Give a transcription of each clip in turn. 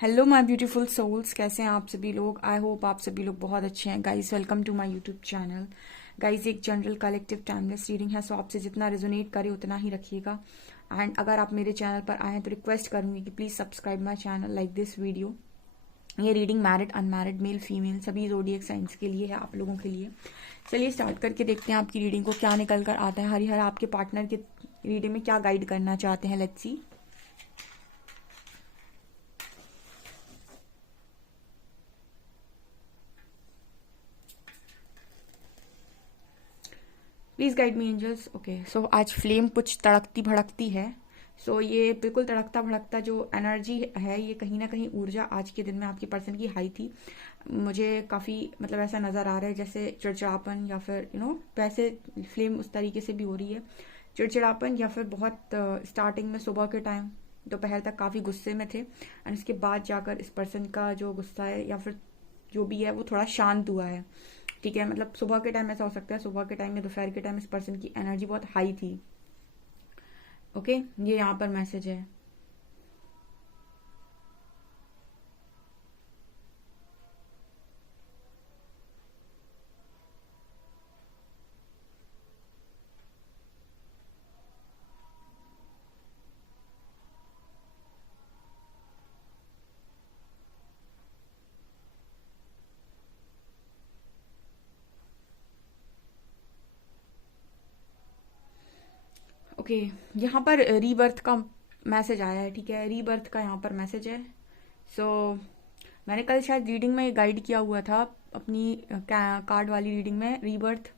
Hello my beautiful souls, कैसे हैं आप सभी लोग। आई होप आप सभी लोग बहुत अच्छे हैं। Guys, welcome to my YouTube channel. Guys, एक जनरल कलेक्टिव टाइमलेस रीडिंग है, सो आपसे जितना रेजोनेट करे उतना ही रखिएगा। एंड अगर आप मेरे चैनल पर आए हैं तो रिक्वेस्ट करूंगी कि please subscribe my channel, like this video. ये reading married unmarried male female सभी ज़ोडिएक साइंस के लिए है, आप लोगों के लिए। चलिए स्टार्ट करके देखते हैं आपकी रीडिंग को क्या निकल कर आता है। हरिहर आपके पार्टनर के रीडिंग में क्या गाइड करना चाहते हैं, let's see. Please guide me angels. Okay, so आज फ्लेम कुछ तड़कती भड़कती है। सो ये बिल्कुल तड़कता भड़कता जो एनर्जी है, ये कहीं ना कहीं ऊर्जा आज के दिन में आपके पर्सन की हाई थी। मुझे काफ़ी मतलब ऐसा नज़र आ रहा है जैसे चिड़चिड़ापन, या फिर वैसे फ्लेम उस तरीके से भी हो रही है। चिड़चिड़ापन, या फिर बहुत स्टार्टिंग में सुबह के टाइम दोपहर तक काफ़ी गुस्से में थे, एंड उसके बाद जाकर इस पर्सन का जो गुस्सा है या फिर जो भी है वो थोड़ा शांत हुआ है। ठीक है, मतलब सुबह के टाइम ऐसा हो सकता है, सुबह के टाइम या दोपहर के टाइम इस पर्सन की एनर्जी बहुत हाई थी। ओके, ये यहाँ पर मैसेज है। ओके, यहाँ पर रीबर्थ का मैसेज आया है। ठीक है, रीबर्थ का यहाँ पर मैसेज है। सो मैंने कल शायद रीडिंग में गाइड किया हुआ था अपनी कार्ड वाली रीडिंग में। रीबर्थ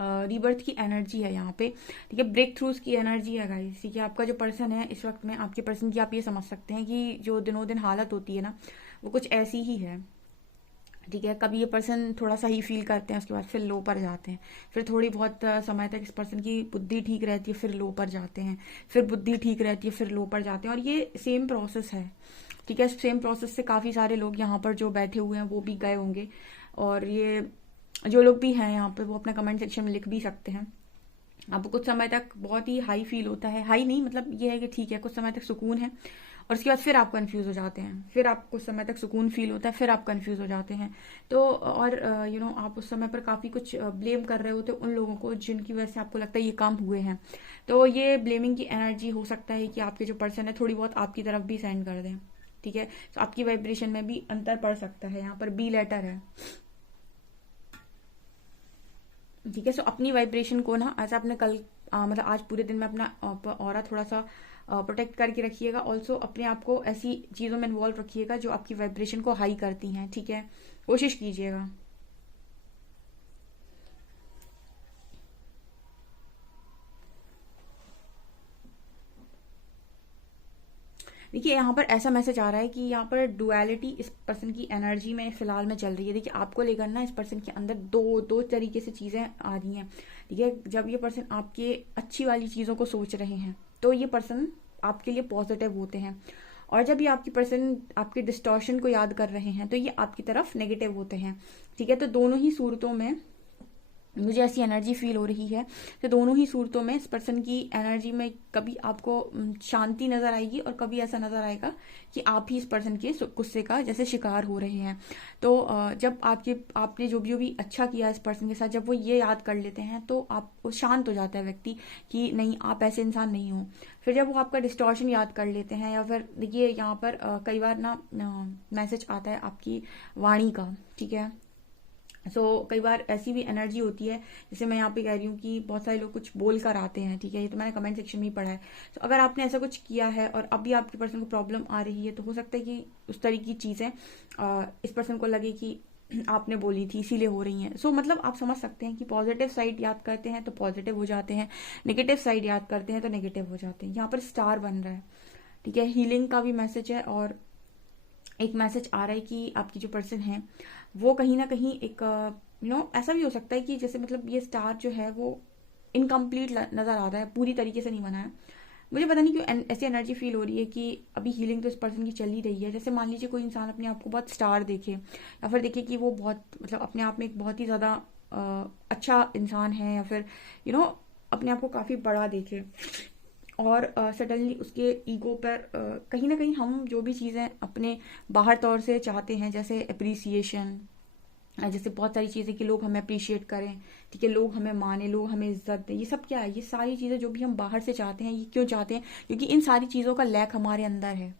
रीबर्थ की एनर्जी है यहाँ पे। ठीक है, ब्रेक थ्रूज की एनर्जी है गाइस। ठीक है, आपका जो पर्सन है इस वक्त में, आपके पर्सन की आप ये समझ सकते हैं कि जो दिनों दिन हालत होती है ना, वो कुछ ऐसी ही है। ठीक है, कभी ये पर्सन थोड़ा सा ही फील करते हैं, उसके बाद फिर लो पर जाते हैं। फिर थोड़ी बहुत समय तक इस पर्सन की बुद्धि ठीक रहती है, फिर लो पर जाते हैं। फिर बुद्धि ठीक रहती है, फिर लो पर जाते हैं, और ये सेम प्रोसेस है। ठीक है, सेम प्रोसेस से काफ़ी सारे लोग यहाँ पर जो बैठे हुए हैं वो भी गए होंगे। और ये जो लोग भी हैं यहाँ पे वो अपना कमेंट सेक्शन में लिख भी सकते हैं। आपको कुछ समय तक बहुत ही हाई फील होता है, हाई नहीं मतलब ये है कि ठीक है कुछ समय तक सुकून है, और उसके बाद फिर आप कंफ्यूज हो जाते हैं। फिर आप कुछ समय तक सुकून फील होता है, फिर आप कंफ्यूज हो जाते हैं। तो और आप उस समय पर काफ़ी कुछ ब्लेम कर रहे होते हैं उन लोगों को जिनकी वजह से आपको लगता है ये काम हुए हैं। तो ये ब्लेमिंग की एनर्जी हो सकता है कि आपके जो पर्सन है थोड़ी बहुत आपकी तरफ भी सेंड कर दें। ठीक है, तो आपकी वाइब्रेशन में भी अंतर पड़ सकता है। यहाँ पर बी लेटर है। ठीक है, सो अपनी वाइब्रेशन को ना ऐसा अपने कल मतलब आज पूरे दिन में अपना ऑरा थोड़ा सा प्रोटेक्ट करके रखिएगा। ऑल्सो अपने आप को ऐसी चीज़ों में इन्वॉल्व रखिएगा जो आपकी वाइब्रेशन को हाई करती हैं। ठीक है, कोशिश कीजिएगा। देखिए, यहाँ पर ऐसा मैसेज आ रहा है कि यहाँ पर डुअलिटी इस पर्सन की एनर्जी में फिलहाल में चल रही है। देखिए, आपको लेकर ना इस पर्सन के अंदर दो दो तरीके से चीज़ें आ रही हैं। ठीक है, जब ये पर्सन आपके अच्छी वाली चीज़ों को सोच रहे हैं तो ये पर्सन आपके लिए पॉजिटिव होते हैं, और जब ये आपकी पर्सन आपके डिस्टॉर्शन को याद कर रहे हैं तो ये आपकी तरफ नेगेटिव होते हैं। ठीक है, तो दोनों ही सूरतों में मुझे ऐसी एनर्जी फील हो रही है। तो दोनों ही सूरतों में इस पर्सन की एनर्जी में कभी आपको शांति नजर आएगी, और कभी ऐसा नजर आएगा कि आप ही इस पर्सन के गुस्से का जैसे शिकार हो रहे हैं। तो जब आपने जो भी अच्छा किया इस पर्सन के साथ, जब वो ये याद कर लेते हैं तो आप वो शांत हो जाता है व्यक्ति कि नहीं, आप ऐसे इंसान नहीं हो। फिर जब वो आपका डिस्टॉर्शन याद कर लेते हैं, या फिर देखिए यहाँ पर कई बार ना मैसेज आता है आपकी वाणी का। ठीक है, कई बार ऐसी भी एनर्जी होती है, जैसे मैं यहाँ पे कह रही हूँ कि बहुत सारे लोग कुछ बोल कर आते हैं। ठीक है, ये तो मैंने कमेंट सेक्शन में ही पढ़ा है। अगर आपने ऐसा कुछ किया है और अभी आपके पर्सन को प्रॉब्लम आ रही है, तो हो सकता है कि उस तरह की चीज़ें इस पर्सन को लगे कि आपने बोली थी इसीलिए हो रही हैं। मतलब आप समझ सकते हैं कि पॉजिटिव साइड याद करते हैं तो पॉजिटिव हो जाते हैं, नेगेटिव साइड याद करते हैं तो नेगेटिव हो जाते हैं। यहाँ पर स्टार बन रहा है। ठीक है, हीलिंग का भी मैसेज है, और एक मैसेज आ रहा है कि आपकी जो पर्सन है वो कहीं ना कहीं एक ऐसा भी हो सकता है कि जैसे मतलब ये स्टार जो है वो इनकम्प्लीट नजर आ रहा है, पूरी तरीके से नहीं बना है। मुझे पता नहीं क्यों ऐसी एनर्जी फील हो रही है कि अभी हीलिंग तो इस पर्सन की चल ही रही है। जैसे मान लीजिए कोई इंसान अपने आप को बहुत स्टार देखे, या फिर देखे कि वो बहुत मतलब अपने आप में एक बहुत ही ज़्यादा अच्छा इंसान है, या फिर यू you नो अपने आप को काफ़ी बड़ा देखे, और सडनली उसके ईगो पर कहीं ना कहीं हम जो भी चीज़ें अपने बाहर तौर से चाहते हैं, जैसे अप्रिसिएशन, जैसे बहुत सारी चीज़ें कि लोग हमें अप्रिशिएट करें, ठीक है, लोग हमें माने, लोग हमें इज्जत दें, ये सब क्या है, ये सारी चीज़ें जो भी हम बाहर से चाहते हैं, ये क्यों चाहते हैं, क्योंकि इन सारी चीज़ों का लैक हमारे अंदर है।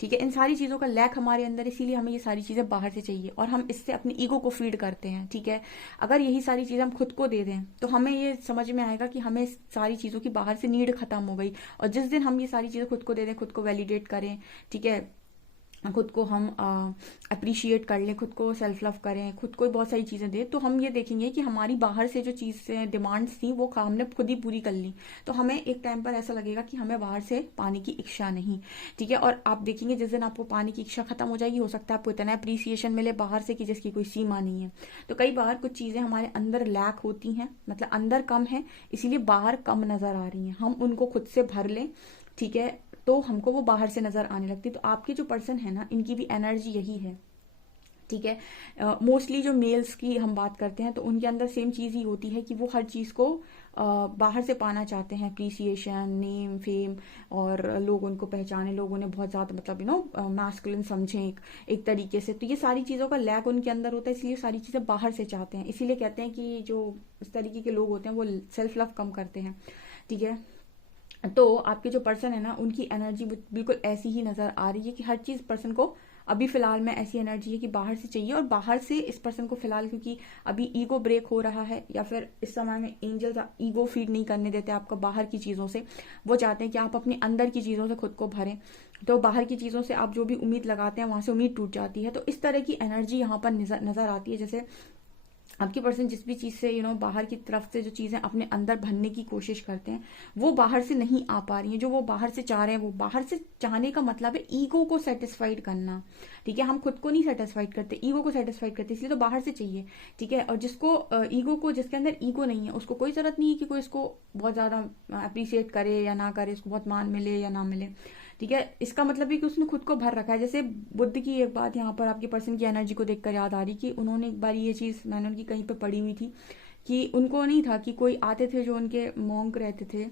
ठीक है, इन सारी चीज़ों का लैक हमारे अंदर, इसीलिए हमें ये सारी चीज़ें बाहर से चाहिए और हम इससे अपनी ईगो को फीड करते हैं। ठीक है, अगर यही सारी चीज़ें हम खुद को दे दें तो हमें ये समझ में आएगा कि हमें इस सारी चीज़ों की बाहर से नीड खत्म हो गई। और जिस दिन हम ये सारी चीज़ें खुद को दे दें, खुद को वैलिडेट करें, ठीक है, खुद को हम अप्रिशिएट कर लें, खुद को सेल्फ लव करें, खुद को बहुत सारी चीज़ें दें, तो हम ये देखेंगे कि हमारी बाहर से जो चीज़ें डिमांड्स थी वो हमने खुद ही पूरी कर ली। तो हमें एक टाइम पर ऐसा लगेगा कि हमें बाहर से पाने की इच्छा नहीं। ठीक है, और आप देखेंगे जिस दिन आपको पाने की इच्छा खत्म हो जाएगी, हो सकता है आपको इतना अप्रिसिएशन मिले बाहर से कि जिसकी कोई सीमा नहीं है। तो कई बार कुछ चीज़ें हमारे अंदर लैक होती हैं, मतलब अंदर कम है, इसीलिए बाहर कम नज़र आ रही हैं, हम उनको खुद से भर लें, ठीक है, तो हमको वो बाहर से नजर आने लगती। तो आपके जो पर्सन है ना, इनकी भी एनर्जी यही है। ठीक है, मोस्टली जो मेल्स की हम बात करते हैं तो उनके अंदर सेम चीज़ ही होती है कि वो हर चीज़ को बाहर से पाना चाहते हैं, अप्रिसिएशन, नेम, फेम, और लोग उनको पहचाने, लोग उन्हें बहुत ज़्यादा मतलब मैस्कुलिन समझें एक तरीके से। तो ये सारी चीज़ों का लैक उनके अंदर होता है, इसलिए सारी चीज़ें बाहर से चाहते हैं। इसीलिए कहते हैं कि जो इस तरीके के लोग होते हैं वो सेल्फ लव कम करते हैं। ठीक है, तो आपके जो पर्सन है ना, उनकी एनर्जी बिल्कुल ऐसी ही नजर आ रही है कि हर चीज पर्सन को अभी फिलहाल में ऐसी एनर्जी है कि बाहर से चाहिए, और बाहर से इस पर्सन को फिलहाल, क्योंकि अभी ईगो ब्रेक हो रहा है, या फिर इस समय में एंजल्स ईगो फीड नहीं करने देते आपका बाहर की चीजों से। वो चाहते हैं कि आप अपने अंदर की चीजों से खुद को भरें, तो बाहर की चीजों से आप जो भी उम्मीद लगाते हैं वहां से उम्मीद टूट जाती है। तो इस तरह की एनर्जी यहाँ पर नजर आती है। जैसे आपके पर्सन जिस भी चीज से बाहर की तरफ से जो चीजें अपने अंदर भरने की कोशिश करते हैं, वो बाहर से नहीं आ पा रही हैं। जो वो बाहर से चाह रहे हैं, वो बाहर से चाहने का मतलब है ईगो को सेटिस्फाइड करना। ठीक है, हम खुद को नहीं सेटिस्फाइड करते, ईगो को सेटिस्फाइड करते, इसलिए तो बाहर से चाहिए। ठीक है, और जिसको ईगो को, जिसके अंदर ईगो नहीं है, उसको कोई जरूरत नहीं है कि कोई इसको बहुत ज्यादा अप्रिशिएट करे या ना करे, उसको बहुत मान मिले या ना मिले। ठीक है, इसका मतलब है कि उसने खुद को भर रखा है। जैसे बुद्ध की एक बात यहाँ पर आपके पर्सन की एनर्जी को देखकर याद आ रही कि उन्होंने एक बार ये चीज, मैंने उनकी कहीं पे पढ़ी हुई थी कि उनको नहीं था कि कोई आते थे जो उनके मॉन्क रहते थे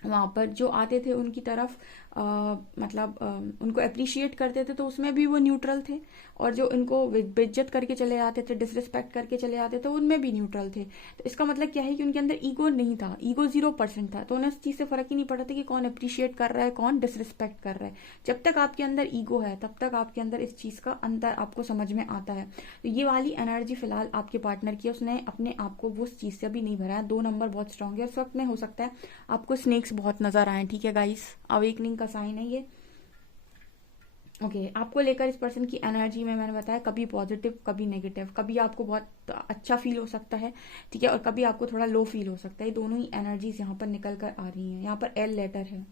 वहां पर, जो आते थे उनकी तरफ मतलब उनको अप्रिशिएट करते थे, तो उसमें भी वो न्यूट्रल थे, और जो इनको बेइज्जत करके चले आते थे, डिसरिस्पेक्ट करके चले आते थे, उनमें भी न्यूट्रल थे। तो इसका मतलब क्या है कि उनके अंदर ईगो नहीं था, ईगो 0% था। तो उन्हें इस चीज से फर्क ही नहीं पड़ता था कि कौन अप्रिशिएट कर रहा है, कौन डिसरिस्पेक्ट कर रहा है। जब तक आपके अंदर ईगो है, तब तक आपके अंदर इस चीज का अंतर आपको समझ में आता है। तो ये वाली एनर्जी फिलहाल आपके पार्टनर की, उसने अपने आप को वो चीज से अभी नहीं भरा है। 2 नंबर बहुत स्ट्रांग है, इस वक्त में हो सकता है आपको स्नेक्स बहुत नजर आए। ठीक है गाइस, अवेकनिंग का साइन है ये। ओके, आपको लेकर इस पर्सन की एनर्जी में मैंने बताया कभी पॉजिटिव, कभी नेगेटिव, कभी आपको बहुत अच्छा फील हो सकता है, ठीक है, और कभी आपको थोड़ा लो फील हो सकता है। ये दोनों ही एनर्जीज यहाँ पर निकल कर आ रही हैं। यहाँ पर एल लेटर है।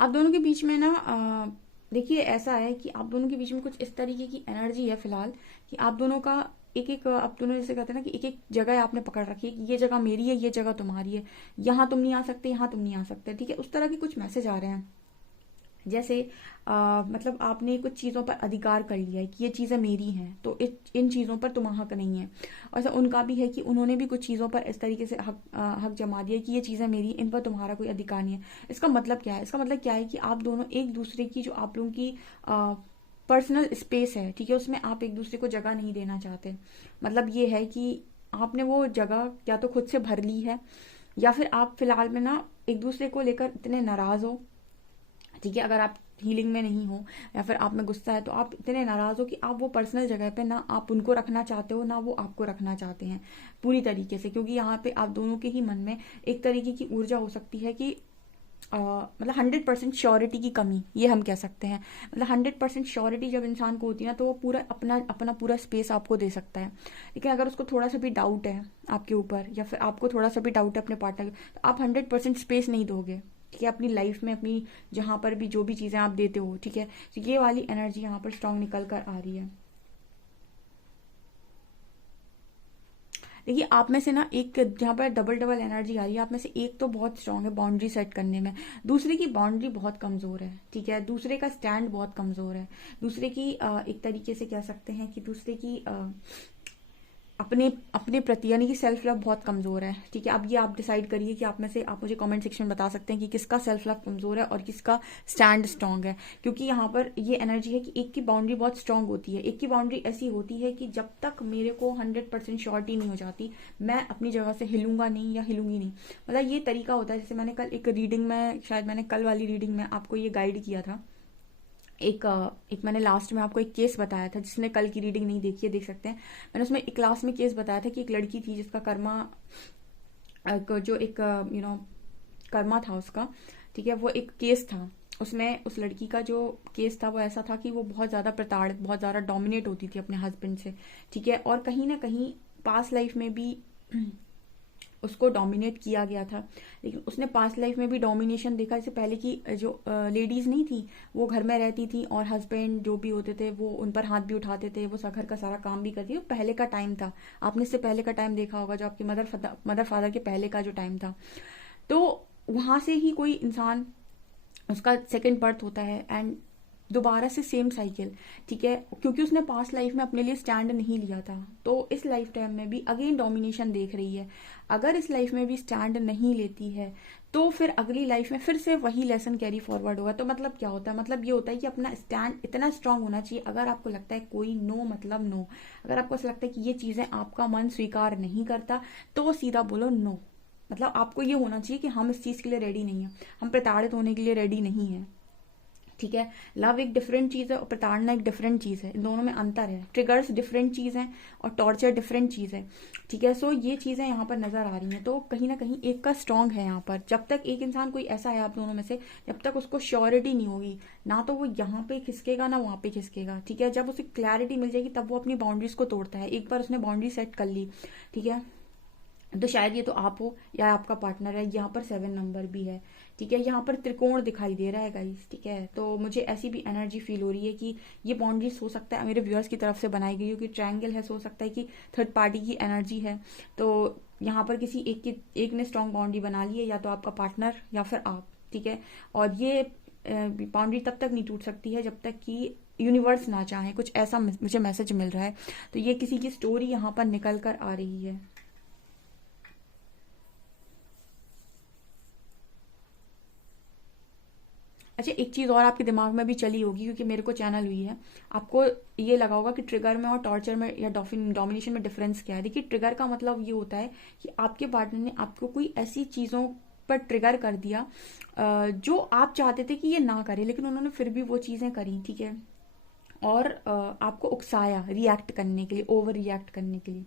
आप दोनों के बीच में ना देखिए ऐसा है कि आप दोनों के बीच में कुछ इस तरीके की एनर्जी है फिलहाल कि आप दोनों का एक एक, आप दोनों जैसे कहते हैं ना कि एक एक जगह आपने पकड़ रखी है कि ये जगह मेरी है, ये जगह तुम्हारी है, यहाँ तुम नहीं आ सकते, यहाँ तुम नहीं आ सकते। ठीक है, उस तरह के कुछ मैसेज आ रहे हैं। जैसे मतलब आपने कुछ चीज़ों पर अधिकार कर लिया है कि ये चीज़ें मेरी हैं, तो इन चीज़ों पर तुम हक नहीं है। और ऐसा उनका भी है कि उन्होंने भी कुछ चीज़ों पर इस तरीके से हक जमा दिया कि ये चीज़ें मेरी, इन पर तुम्हारा कोई अधिकार नहीं है। इसका मतलब क्या है? इसका मतलब क्या है कि आप दोनों एक दूसरे की, जो आप लोगों की पर्सनल स्पेस है, ठीक है, उसमें आप एक दूसरे को जगह नहीं देना चाहते। मतलब ये है कि आपने वो जगह या तो खुद से भर ली है, या फिर आप फिलहाल में ना एक दूसरे को लेकर इतने नाराज हो। ठीक है, अगर आप हीलिंग में नहीं हो या फिर आप में गुस्सा है, तो आप इतने नाराज हो कि आप वो पर्सनल जगह पे ना आप उनको रखना चाहते हो, ना वो आपको रखना चाहते हैं पूरी तरीके से। क्योंकि यहाँ पे आप दोनों के ही मन में एक तरीके की ऊर्जा हो सकती है कि मतलब 100% श्योरिटी की कमी, ये हम कह सकते हैं। मतलब 100% श्योरिटी जब इंसान को होती है ना, तो वो पूरा अपना अपना पूरा स्पेस आपको दे सकता है। लेकिन अगर उसको थोड़ा सा भी डाउट है आपके ऊपर, या फिर आपको थोड़ा सा भी डाउट है अपने पार्टनर, तो आप 100% स्पेस नहीं दोगे। ठीक है, अपनी लाइफ में, अपनी जहां पर भी जो भी चीजें आप देते हो, ठीक है, तो ये वाली एनर्जी यहाँ पर स्ट्रांग निकल कर आ रही है। देखिए आप में से ना एक, जहाँ पर डबल डबल एनर्जी आ रही है, आप में से एक तो बहुत स्ट्रांग है बाउंड्री सेट करने में, दूसरे की बाउंड्री बहुत कमजोर है, ठीक है, दूसरे का स्टैंड बहुत कमजोर है, दूसरे की एक तरीके से कह सकते हैं कि दूसरे की अपने अपने प्रति यानी कि सेल्फ लव बहुत कमजोर है, ठीक है। अब ये आप डिसाइड करिए कि आप में से, आप मुझे कमेंट सेक्शन में बता सकते हैं कि किसका सेल्फ लव कमजोर है और किसका स्टैंड स्ट्रांग है, क्योंकि यहाँ पर ये एनर्जी है कि एक की बाउंड्री बहुत स्ट्रांग होती है, एक की बाउंड्री ऐसी होती है कि जब तक मेरे को 100% श्योरिटी नहीं हो जाती, मैं अपनी जगह से हिलूंगा नहीं या हिलूंगी नहीं। मतलब ये तरीका होता है, जैसे मैंने कल एक रीडिंग में, शायद मैंने कल वाली रीडिंग में आपको ये गाइड किया था, एक मैंने लास्ट में आपको एक केस बताया था, जिसने कल की रीडिंग नहीं देखी है देख सकते हैं। मैंने उसमें एक क्लास में केस बताया था कि एक लड़की थी जिसका कर्मा, जो एक कर्मा था उसका, ठीक है, वो एक केस था, उसमें उस लड़की का जो केस था वो ऐसा था कि वो बहुत ज्यादा प्रताड़ित, बहुत ज्यादा डोमिनेट होती थी अपने हस्बैंड से, ठीक है, और कहीं ना कहीं पास्ट लाइफ में भी उसको डोमिनेट किया गया था, लेकिन उसने पास्ट लाइफ में भी डोमिनेशन देखा। जैसे पहले की जो लेडीज नहीं थी, वो घर में रहती थी और हस्बैंड जो भी होते थे वो उन पर हाथ भी उठाते थे, वो घर का सारा काम भी करती थी। पहले का टाइम था, आपने इससे पहले का टाइम देखा होगा, जो आपके मदर फादर के पहले का जो टाइम था, तो वहां से ही कोई इंसान, उसका सेकंड बर्थ होता है एंड दोबारा से सेम साइकिल, ठीक है, क्योंकि उसने पास्ट लाइफ में अपने लिए स्टैंड नहीं लिया था, तो इस लाइफ टाइम में भी अगेन डोमिनेशन देख रही है। अगर इस लाइफ में भी स्टैंड नहीं लेती है तो फिर अगली लाइफ में फिर से वही लेसन कैरी फॉरवर्ड होगा। तो मतलब क्या होता है, मतलब ये होता है कि अपना स्टैंड इतना स्ट्रांग होना चाहिए। अगर आपको लगता है कोई नो मतलब नो, अगर आपको ऐसा लगता है कि ये चीजें आपका मन स्वीकार नहीं करता, तो वो सीधा बोलो नो। मतलब आपको ये होना चाहिए कि हम इस चीज के लिए रेडी नहीं है, हम प्रताड़ित होने के लिए रेडी नहीं है, ठीक है। लव एक डिफरेंट चीज है और प्रताड़ना एक डिफरेंट चीज है, इन दोनों में अंतर है। ट्रिगर्स डिफरेंट चीज है और टॉर्चर डिफरेंट चीज है, ठीक है। सो ये चीजें यहाँ पर नजर आ रही हैं, तो कहीं ना कहीं एक का स्ट्रांग है यहाँ पर। जब तक एक इंसान कोई ऐसा है आप दोनों में से, जब तक उसको श्योरिटी नहीं होगी, ना तो वो यहाँ पे खिसकेगा ना वहां पे खिसकेगा, ठीक है। जब उसे क्लैरिटी मिल जाएगी तब वो अपनी बाउंड्रीज को तोड़ता है। एक बार उसने बाउंड्री सेट कर ली, ठीक है, तो शायद ये तो आप हो या आपका पार्टनर है। यहाँ पर 7 नंबर भी है, ठीक है, यहाँ पर त्रिकोण दिखाई दे रहा है गाइस, ठीक है। तो मुझे ऐसी भी एनर्जी फील हो रही है कि ये बाउंड्रीज हो सकता है मेरे व्यूअर्स की तरफ से बनाई गई हो, कि ट्रायंगल है, हो सकता है कि थर्ड पार्टी की एनर्जी है। तो यहाँ पर किसी एक ने स्ट्रॉन्ग बाउंड्री बना ली है, या तो आपका पार्टनर या फिर आप, ठीक है। और ये बाउंड्री तब तक नहीं टूट सकती है जब तक कि यूनिवर्स ना चाहे, कुछ ऐसा मुझे मैसेज मिल रहा है। तो ये किसी की स्टोरी यहाँ पर निकल कर आ रही है। अच्छा, एक चीज और आपके दिमाग में भी चली होगी, क्योंकि मेरे को चैनल हुई है, आपको ये लगा होगा कि ट्रिगर में और टॉर्चर में या डोमिनेशन में डिफरेंस क्या है। देखिए, ट्रिगर का मतलब ये होता है कि आपके पार्टनर ने आपको कोई ऐसी चीजों पर ट्रिगर कर दिया जो आप चाहते थे कि ये ना करे, लेकिन उन्होंने फिर भी वो चीजें करी, ठीक है, और आपको उकसाया रिएक्ट करने के लिए, ओवर रिएक्ट करने के लिए।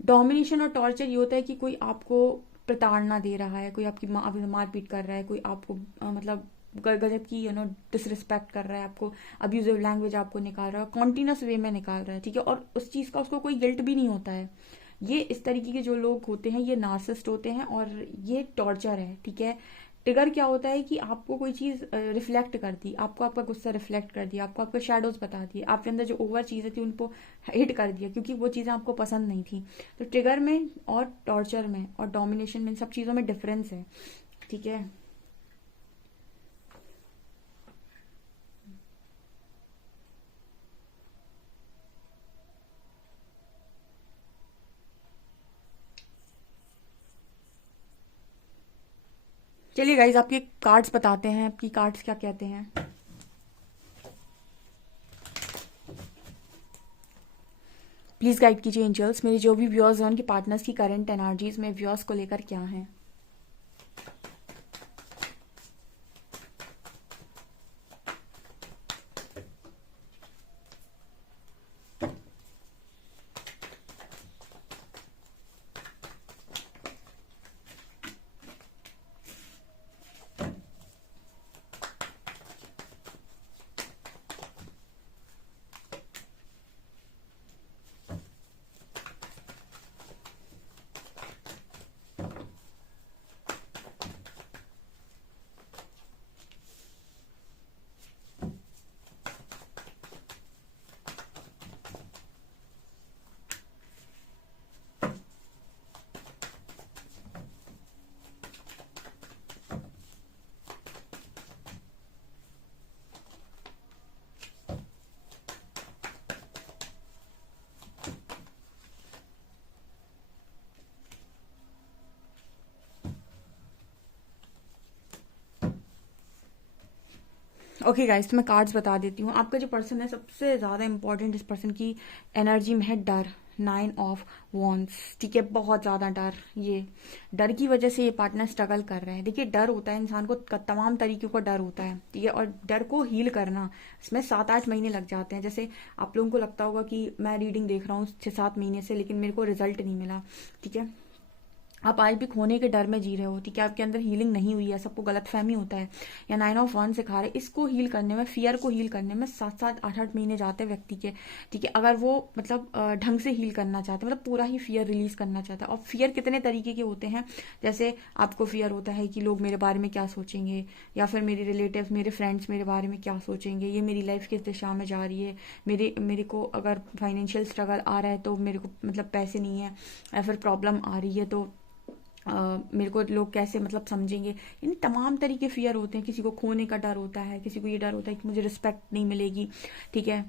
डोमिनेशन और टॉर्चर ये होता है कि कोई आपको प्रताड़ना दे रहा है, कोई आपकी मारपीट कर रहा है, कोई आपको मतलब गजब की डिसरिस्पेक्ट कर रहा है, आपको अब्यूजिव लैंग्वेज आपको निकाल रहा है, कॉन्टिन्यूस वे में निकाल रहा है, ठीक है, और उस चीज का उसको कोई गिल्ट भी नहीं होता है। ये इस तरीके के जो लोग होते हैं ये नार्सिसिस्ट होते हैं, और ये टॉर्चर है, ठीक है। ट्रिगर क्या होता है कि आपको कोई चीज रिफ्लेक्ट कर दी, आपको आपका गुस्सा रिफ्लेक्ट कर दिया, आपको आपके शेडोज बता दिए, आपके अंदर जो ओवर चीजें थी उनको हिट कर दिया, क्योंकि वो चीजें आपको पसंद नहीं थी। तो ट्रिगर में और टॉर्चर में और डोमिनेशन में, इन सब चीजों में डिफरेंस है, ठीक है। चलिए गाइज, आपके कार्ड्स बताते हैं, आपकी कार्ड्स क्या कहते हैं। प्लीज गाइड कीजिए एंजल्स, मेरे जो भी व्यूअर्स हैं उनके पार्टनर्स की करंट एनर्जीज में व्यूअर्स को लेकर क्या है। ओके गाइस, तो मैं कार्ड्स बता देती हूँ। आपका जो पर्सन है, सबसे ज़्यादा इंपॉर्टेंट इस पर्सन की एनर्जी में है डर। 9 ऑफ वॉन्ड्स, ठीक है, बहुत ज़्यादा डर। ये डर की वजह से ये पार्टनर स्ट्रगल कर रहे हैं। देखिए, डर होता है इंसान को, तमाम तरीकों का डर होता है, ठीक है, और डर को हील करना इसमें 7-8 महीने लग जाते हैं। जैसे आप लोगों को लगता होगा कि मैं रीडिंग देख रहा हूँ 6-7 महीने से, लेकिन मेरे को रिजल्ट नहीं मिला, ठीक है। आप आज भी खोने के डर में जी रहे हो, ठीक है, आपके अंदर हीलिंग नहीं हुई है, सबको गलत फहमी होता है, या 9 ऑफ 1 सिखा रहे। इसको हील करने में, फियर को हील करने में 7-8 महीने जाते हैं व्यक्ति के, ठीक है। अगर वो मतलब ढंग से हील करना चाहते हैं, मतलब पूरा ही फियर रिलीज करना चाहता है। और फियर कितने तरीके के होते हैं, जैसे आपको फियर होता है कि लोग मेरे बारे में क्या सोचेंगे, या फिर मेरे रिलेटिव्स, मेरे फ्रेंड्स मेरे बारे में क्या सोचेंगे, ये मेरी लाइफ किस दिशा में जा रही है, मेरे को अगर फाइनेंशियल स्ट्रगल आ रहा है तो मेरे को मतलब पैसे नहीं है, या फिर प्रॉब्लम आ रही है तो मेरे को लोग कैसे मतलब समझेंगे। यानी तमाम तरीके फियर होते हैं। किसी को खोने का डर होता है, किसी को ये डर होता है कि मुझे रिस्पेक्ट नहीं मिलेगी, ठीक है,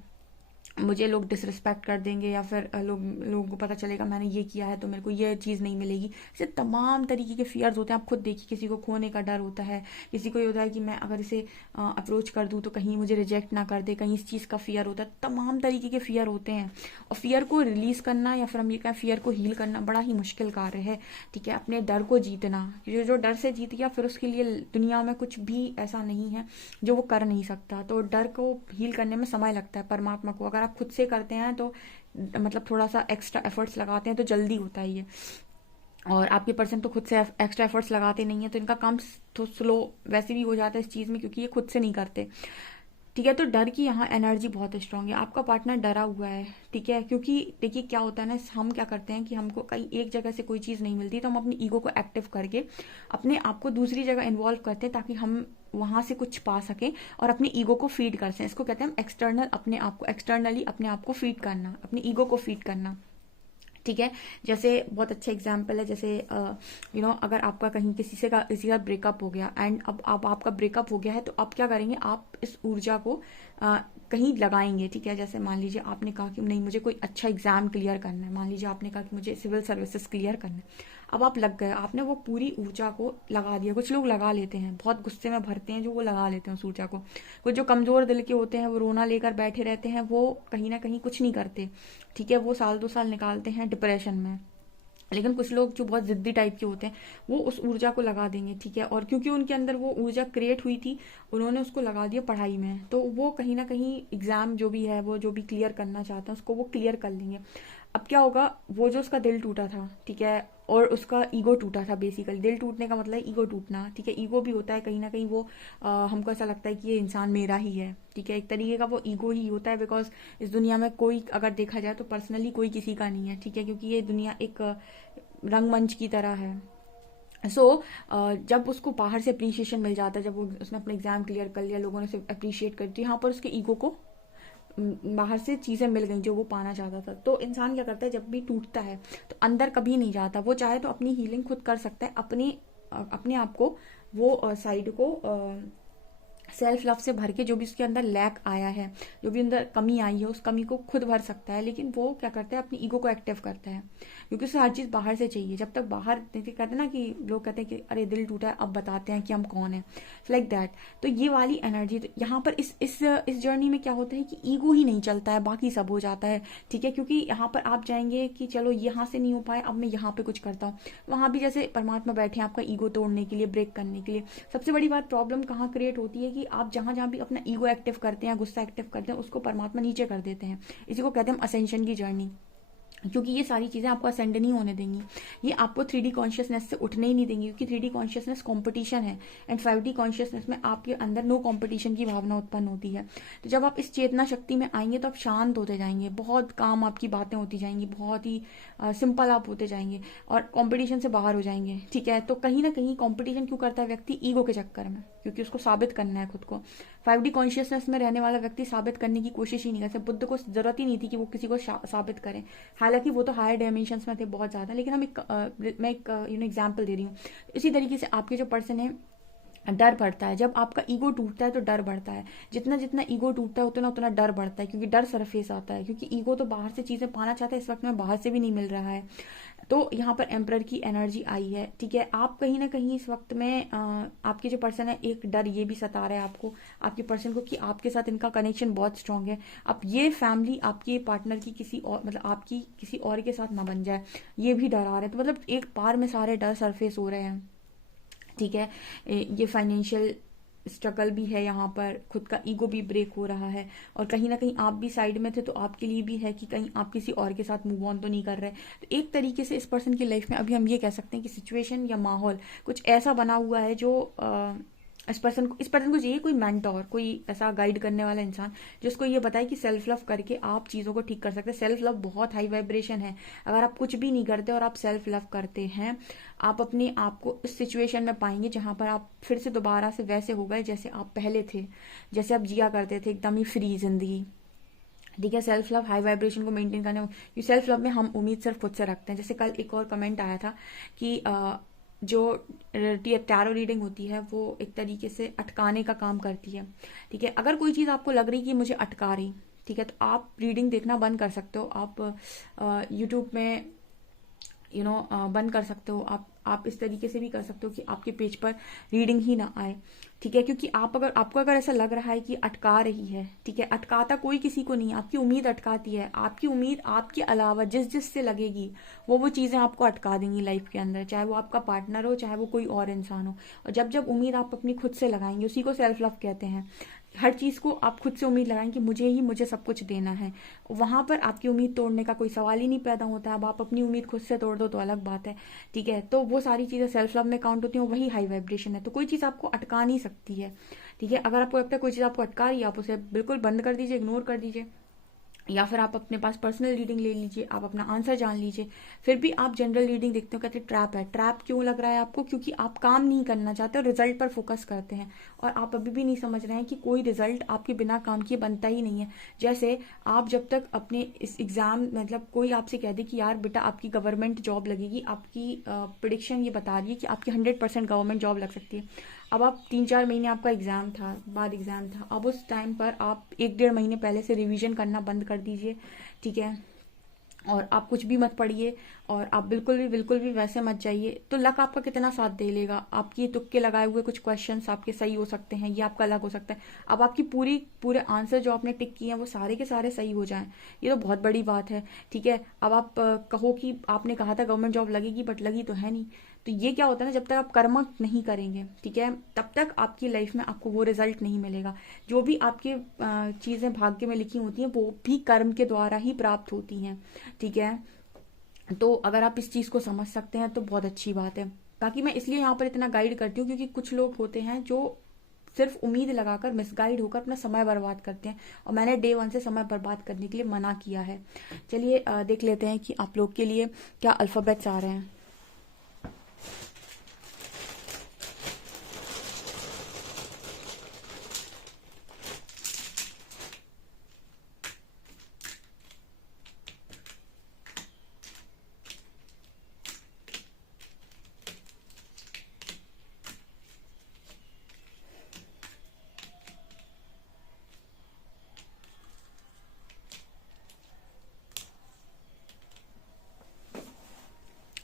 मुझे लोग डिसरिस्पेक्ट कर देंगे, या फिर लोगों को पता चलेगा मैंने ये किया है तो मेरे को ये चीज़ नहीं मिलेगी। ऐसे तमाम तरीके के फियर्स होते हैं। आप खुद देखिए, किसी को खोने का डर होता है, किसी को ये होता है कि मैं अगर इसे अप्रोच कर दूँ तो कहीं मुझे रिजेक्ट ना कर दे, कहीं इस चीज़ का फियर होता है। तमाम तरीके के फियर होते हैं, और फियर को रिलीज करना, या फिर हम ये कहें फियर को हील करना, बड़ा ही मुश्किल कार्य है, ठीक है। अपने डर को जीतना, जो डर से जीत गया फिर उसके लिए दुनिया में कुछ भी ऐसा नहीं है जो वो कर नहीं सकता। तो डर को हील करने में समय लगता है। परमात्मा को अगर आप खुद से करते हैं तो मतलब थोड़ा सा एक्स्ट्रा एफर्ट्स लगाते हैं तो जल्दी होता है ये। और आपके पर्सन तो खुद से एक्स्ट्रा एफर्ट्स लगाते नहीं है, तो इनका काम तो स्लो वैसे भी हो जाता है इस चीज़ में, क्योंकि ये खुद से नहीं करते, ठीक है। तो डर की यहाँ एनर्जी बहुत स्ट्रांग है। आपका पार्टनर डरा हुआ है, ठीक है, क्योंकि देखिए क्या होता है ना, हम क्या करते हैं कि हमको कहीं एक जगह से कोई चीज़ नहीं मिलती तो हम अपनी ईगो को एक्टिव करके अपने आप को दूसरी जगह इन्वॉल्व करते हैं, ताकि हम वहां से कुछ पा सकें और अपनी ईगो को फीड कर सकें। इसको कहते हैं हम एक्सटर्नल, अपने आप को एक्सटर्नली अपने आप को फीड करना, अपनी ईगो को फीड करना, ठीक है। जैसे बहुत अच्छा एग्जाम्पल है, जैसे अगर आपका कहीं किसी का ब्रेकअप हो गया, एंड अब आपका ब्रेकअप हो गया है, तो आप क्या करेंगे, आप इस ऊर्जा को कहीं लगाएंगे, ठीक है। जैसे मान लीजिए आपने कहा कि नहीं मुझे कोई अच्छा एग्जाम क्लियर करना है, मान लीजिए आपने कहा कि मुझे सिविल सर्विसेज क्लियर करना है। अब आप लग गए, आपने वो पूरी ऊर्जा को लगा दिया। कुछ लोग लगा लेते हैं, बहुत गुस्से में भरते हैं जो वो लगा लेते हैं उस ऊर्जा को। कुछ जो कमजोर दिल के होते हैं वो रोना लेकर बैठे रहते हैं, वो कहीं ना कहीं कुछ नहीं करते, ठीक है, वो 1-2 साल निकालते हैं डिप्रेशन में। लेकिन कुछ लोग जो बहुत जिद्दी टाइप के होते हैं वो उस ऊर्जा को लगा देंगे, ठीक है, और क्योंकि उनके अंदर वो ऊर्जा क्रिएट हुई थी, उन्होंने उसको लगा दिया पढ़ाई में, तो वो कहीं ना कहीं एग्जाम जो भी है, वो जो भी क्लियर करना चाहते हैं उसको वो क्लियर कर लेंगे। अब क्या होगा, वो जो उसका दिल टूटा था, ठीक है, और उसका ईगो टूटा था। बेसिकली दिल टूटने का मतलब ईगो टूटना, ठीक है। ईगो भी होता है कहीं ना कहीं वो हमको ऐसा लगता है कि ये इंसान मेरा ही है, ठीक है, एक तरीके का वो ईगो ही होता है। बिकॉज इस दुनिया में कोई अगर देखा जाए तो पर्सनली कोई किसी का नहीं है, ठीक है, क्योंकि ये दुनिया एक रंगमंच की तरह है। जब उसको बाहर से अप्रिशिएशन मिल जाता है, जब उसने अपना एग्जाम क्लियर कर लिया, लोगों ने उसे अप्रिशिएट कर दिया, यहाँ पर उसके ईगो को बाहर से चीजें मिल गई जो वो पाना चाहता था। तो इंसान क्या करता है, जब भी टूटता है तो अंदर कभी नहीं जाता। वो चाहे तो अपनी हीलिंग खुद कर सकता है, अपने आप को, वो साइड को सेल्फ लव से भर के, जो भी उसके अंदर लैक आया है, जो भी अंदर कमी आई है, उस कमी को खुद भर सकता है। लेकिन वो क्या करता है, अपनी ईगो को एक्टिव करता है, क्योंकि उसे हर चीज बाहर से चाहिए। जब तक बाहर कहते हैं ना कि लोग कहते हैं कि अरे दिल टूटा है, अब बताते हैं कि हम कौन है, लाइक दैट। तो ये वाली एनर्जी, तो यहाँ पर इस जर्नी में क्या होता है कि ईगो ही नहीं चलता है, बाकी सब हो जाता है, ठीक है। क्योंकि यहाँ पर आप जाएंगे कि चलो यहाँ से नहीं हो पाए, अब मैं यहाँ पे कुछ करता हूँ। वहां भी जैसे परमात्मा बैठे हैं आपका ईगो तोड़ने के लिए, ब्रेक करने के लिए। सबसे बड़ी बात, प्रॉब्लम कहाँ क्रिएट होती है कि आप जहां जहां भी अपना ईगो एक्टिव करते हैं, गुस्सा एक्टिव करते हैं, उसको परमात्मा नीचे कर देते हैं। इसी को कहते हैं हम असेंशन की जर्नी, क्योंकि ये सारी चीजें आपको असेंड नहीं होने देंगी, ये आपको 3D कॉन्शियसनेस से उठने ही नहीं देंगी, क्योंकि 3D कॉन्शियसनेस कंपटीशन है, एंड 5D कॉन्शियसनेस में आपके अंदर नो कंपटीशन की भावना उत्पन्न होती है। तो जब आप इस चेतना शक्ति में आएंगे तो आप शांत होते जाएंगे, बहुत काम आपकी बातें होती जाएंगी, बहुत ही सिंपल आप होते जाएंगे, और कॉम्पिटिशन से बाहर हो जाएंगे, ठीक है। तो कहीं ना कहीं कॉम्पिटिशन क्यों करता है व्यक्ति, ईगो के चक्कर में, क्योंकि उसको साबित करना है खुद को। 5D कॉन्शियसनेस में रहने वाला व्यक्ति साबित करने की कोशिश ही नहीं करता। बुद्ध को जरूरत ही नहीं थी कि वो किसी को साबित करें, हालांकि वो तो हायर डायमेंशंस में थे बहुत ज्यादा। लेकिन मैं एक एग्जाम्पल दे रही हूँ। इसी तरीके से आपके जो पर्सन है डर बढ़ता है। जब आपका ईगो टूटता है तो डर बढ़ता है। जितना जितना ईगो टूटता है उतना उतना डर बढ़ता है, क्योंकि डर सरफेस आता है, क्योंकि ईगो तो बाहर से चीज़ें पाना चाहता है, इस वक्त में बाहर से भी नहीं मिल रहा है। तो यहाँ पर एम्परर की एनर्जी आई है, ठीक है। आप कहीं ना कहीं इस वक्त में आपके जो पर्सन है, एक डर ये भी सता रहा है आपको, आपके पर्सन को, कि आपके साथ इनका कनेक्शन बहुत स्ट्रांग है। अब ये फैमिली आपके पार्टनर की किसी और, मतलब आपकी किसी और के साथ ना बन जाए, ये भी डर आ रहे हैं। तो मतलब एक बार में सारे डर सरफेस हो रहे हैं, ठीक है। ये फाइनेंशियल स्ट्रगल भी है यहाँ पर, खुद का ईगो भी ब्रेक हो रहा है, और कहीं ना कहीं आप भी साइड में थे तो आपके लिए भी है कि कहीं आप किसी और के साथ मूव ऑन तो नहीं कर रहे। तो एक तरीके से इस पर्सन की लाइफ में अभी हम ये कह सकते हैं कि सिचुएशन या माहौल कुछ ऐसा बना हुआ है जो इस पर्सन को चाहिए कोई मेंटोर, कोई ऐसा गाइड करने वाला इंसान जिसको ये बताए कि सेल्फ लव करके आप चीज़ों को ठीक कर सकते हैं। सेल्फ लव बहुत हाई वाइब्रेशन है। अगर आप कुछ भी नहीं करते और आप सेल्फ लव करते हैं, आप अपने आप को इस सिचुएशन में पाएंगे जहां पर आप फिर से दोबारा से वैसे हो गए जैसे आप पहले थे, जैसे आप जिया करते थे, एकदम ही फ्री जिंदगी, ठीक है। सेल्फ लव हाई वाइब्रेशन को मेंटेन करने, सेल्फ लव में हम उम्मीद सिर्फ खुद से रखते हैं। जैसे कल एक और कमेंट आया था कि जो टैरो रीडिंग होती है वो एक तरीके से अटकाने का काम करती है, ठीक है। अगर कोई चीज़ आपको लग रही कि मुझे अटका रही, ठीक है, तो आप रीडिंग देखना बंद कर सकते हो। आप यूट्यूब में बंद कर सकते हो। आप इस तरीके से भी कर सकते हो कि आपके पेज पर रीडिंग ही ना आए, ठीक है। क्योंकि आपको अगर ऐसा लग रहा है कि अटका रही है, ठीक है, अटकाता कोई किसी को नहीं, आपकी उम्मीद अटकाती है। आपकी उम्मीद आपके अलावा जिस से लगेगी वो चीज़ें आपको अटका देंगी लाइफ के अंदर, चाहे वो आपका पार्टनर हो, चाहे वो कोई और इंसान हो। और जब उम्मीद आप अपनी खुद से लगाएंगे, उसी को सेल्फ लव कहते हैं। हर चीज़ को आप खुद से उम्मीद लगाएं कि मुझे सब कुछ देना है, वहां पर आपकी उम्मीद तोड़ने का कोई सवाल ही नहीं पैदा होता। अब आप अपनी उम्मीद खुद से तोड़ दो तो अलग बात है, ठीक है। तो वो सारी चीज़ें सेल्फ लव में काउंट होती हैं, वही हाई वाइब्रेशन है। तो कोई चीज़ आपको अटका नहीं सकती है, ठीक है। अगर आपको लगता है कोई चीज़ आपको अटका रही है, आप उसे बिल्कुल बंद कर दीजिए, इग्नोर कर दीजिए, या फिर आप अपने पास पर्सनल रीडिंग ले लीजिए, आप अपना आंसर जान लीजिए। फिर भी आप जनरल रीडिंग देखते हो, कहते हैं ट्रैप है। ट्रैप क्यों लग रहा है आपको? क्योंकि आप काम नहीं करना चाहते और रिजल्ट पर फोकस करते हैं, और आप अभी भी नहीं समझ रहे हैं कि कोई रिजल्ट आपके बिना काम किए बनता ही नहीं है। जैसे आप जब तक अपने इस एग्जाम, मतलब कोई आपसे कह दे कि यार बेटा आपकी गवर्नमेंट जॉब लगेगी, आपकी प्रिडिक्शन ये बता रही है कि आपकी 100% गवर्नमेंट जॉब लग सकती है। अब आप 3-4 महीने आपका एग्जाम था, बाद एग्जाम था, अब उस टाइम पर आप 1-1.5 महीने पहले से रिवीजन करना बंद कर दीजिए, ठीक है। और आप कुछ भी मत पढ़िए, और आप बिल्कुल भी वैसे मत जाइए। तो लक आपका कितना साथ दे लेगा? आपकी तुक्के लगाए हुए कुछ क्वेश्चंस आपके सही हो सकते हैं, ये आपका लक हो सकता है। अब आपकी पूरे आंसर जो आपने टिक किए हैं वो सारे के सारे सही हो जाएं, ये तो बहुत बड़ी बात है, ठीक है। अब आप कहो कि आपने कहा था गवर्नमेंट जॉब लगेगी, बट लगी तो है नहीं। तो ये क्या होता है ना, जब तक आप कर्म नहीं करेंगे, ठीक है, तब तक आपकी लाइफ में आपको वो रिजल्ट नहीं मिलेगा। जो भी आपकी चीजें भाग्य में लिखी होती हैं वो भी कर्म के द्वारा ही प्राप्त होती हैं, ठीक है। तो अगर आप इस चीज को समझ सकते हैं तो बहुत अच्छी बात है। बाकी मैं इसलिए यहाँ पर इतना गाइड करती हूँ क्योंकि कुछ लोग होते हैं जो सिर्फ उम्मीद लगाकर मिसगाइड होकर अपना समय बर्बाद करते हैं, और मैंने डे 1 से समय बर्बाद करने के लिए मना किया है। चलिए देख लेते हैं कि आप लोग के लिए क्या अल्फाबेट्स आ रहे हैं।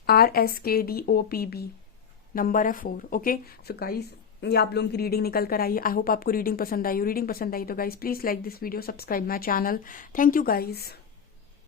RSKDOPB, नंबर है 4। ओके सो गाइस, ये आप लोगों की रीडिंग निकल कर आई है। आई होप आपको रीडिंग पसंद आई हो। रीडिंग पसंद आई तो guys please like this video, subscribe my channel. Thank you guys.